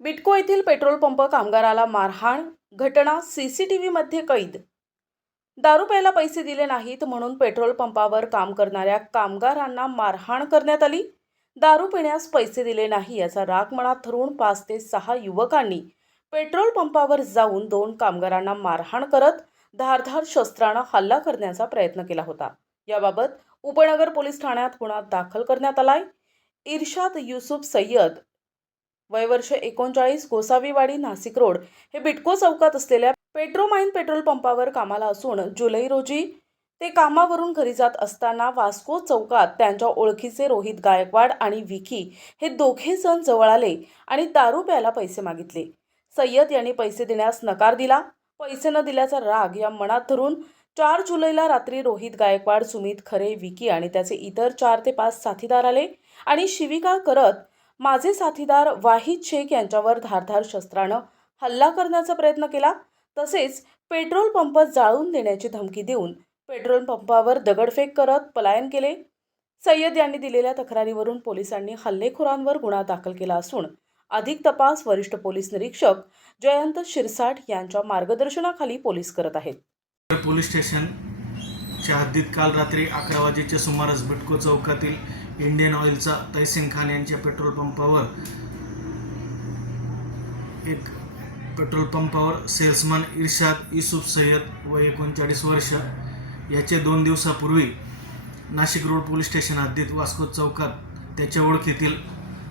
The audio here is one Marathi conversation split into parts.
बिटको येथील पेट्रोल पंप कामगाराला मारहाण घटना सीसीटीव्हीमध्ये कैद. दारू प्यायला पैसे दिले नाहीत म्हणून पेट्रोल पंपावर काम करणाऱ्या कामगारांना मारहाण करण्यात आली. दारू पिण्यास पैसे दिले नाही याचा राग मनात धरून पाच ते सहा युवकांनी पेट्रोल पंपावर जाऊन दोन कामगारांना मारहाण करत धारधार शस्त्रानं हल्ला करण्याचा प्रयत्न केला होता. याबाबत उपनगर पोलीस ठाण्यात गुन्हा दाखल करण्यात आलाय. इर्शाद युसुफ सय्यद वयवर्ष एकोणचाळीस गोसावीवाडी नाशिक रोड हे बिटको चौकात असलेल्या पेट्रोमाइन पेट्रोल पंपावर कामाला असून जुलै रोजी ते कामावरून घरी जात असताना वास्को चौकात त्यांच्या ओळखीचे रोहित गायकवाड आणि विकी हे दोघे जण जवळ आले आणि दारू प्यायला पैसे मागितले. सय्यद यांनी पैसे देण्यास नकार दिला. पैसे न दिल्याचा राग या मनात धरून चार जुलैला रात्री रोहित गायकवाड सुमित खरे विकी आणि त्याचे इतर चार ते पाच साथीदार आले आणि शिविका करत माझे साथीदार वाहिद शेख यांच्यावर धारधार शस्त्रानं हल्ला करण्याचा प्रयत्न केला. तसेच पेट्रोल पंप जाळून देण्याची धमकी देऊन पेट्रोल पंपावर दगडफेक करत पलायन केले. सय्यद यांनी दिलेल्या तक्रारीवरून पोलिसांनी हल्लेखोरांवर गुन्हा दाखल केला असून अधिक तपास वरिष्ठ पोलीस निरीक्षक जयंत शिरसाट यांच्या मार्गदर्शनाखाली पोलीस करत आहेत. पोलीस स्टेशनच्या हद्दीत काल रात्री अकरा वाजेच्या सुमारास बिटको चौकातील इंडियन ऑइलचा तैसिंग खान यांच्या पेट्रोल पंपावर एक पेट्रोल पंपावर सेल्समन इर्शाद युसुफ सय्यद व एकोणचाळीस वर्ष याचे दोन दिवसापूर्वी नाशिक रोड पोलीस स्टेशन हद्दीत वास्को चौकात त्याच्या ओळखीतील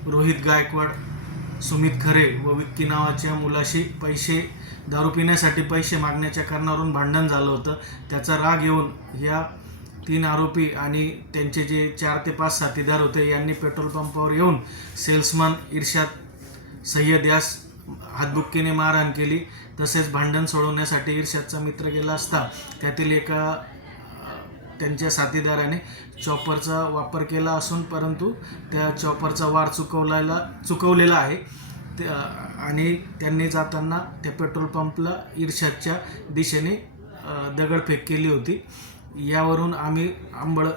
रोहित गायकवाड सुमित खरे व विक्की नावाच्या मुलाशी पैसे दारू पिण्यासाठी पैसे मागण्याच्या कारणावरून भांडण झालं होतं. त्याचा राग येऊन या तीन आरोपी आणि त्यांचे जे चार ते पाच साथीदार होते यांनी पेट्रोल पंपावर येऊन सेल्समन इर्शाद सय्यद यास हातबुक्कीने मारहाण केली. तसेच भांडण सोडवण्यासाठी इर्शादचा मित्र गेला असता त्यातील एका त्यांच्या साथीदाराने चॉपरचा वापर केला असून परंतु त्या चॉपरचा वार चुकवलेला चुकवलेला आहे. ते आणि त्यांनी जाताना त्या पेट्रोल पंपला इर्शादच्या दिशेने दगडफेक केली होती. यावरून आम्ही आंबळ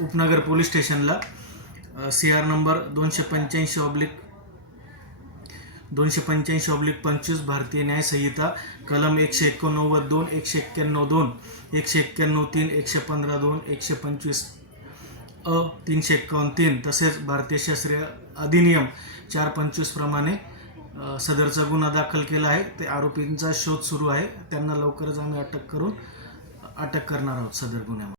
उपनगर पोलीस स्टेशनला सी आर नंबर दोनशे पंच्याऐंशी ऑब्लिक दोनशे पंच्याऐंशी ऑब्लिक पंचवीस भारतीय न्याय संहिता कलम एकशे एकोणनव्वद दोन एकशे एक्क्याण्णव दोन एकशे एक्क्याण्णव तीन एकशे पंधरा दोन एकशे पंचवीस अ तीनशे एकावन्न तीन तसेच भारतीय शास्त्रीय अधिनियम चार पंचवीसप्रमाणे सदरचा गुन्हा दाखल केला आहे. ते आरोपींचा शोध सुरू आहे. त्यांना लवकरच आम्ही अटक करून अटक करणार आहोत सदर गुन्ह्यामध्ये.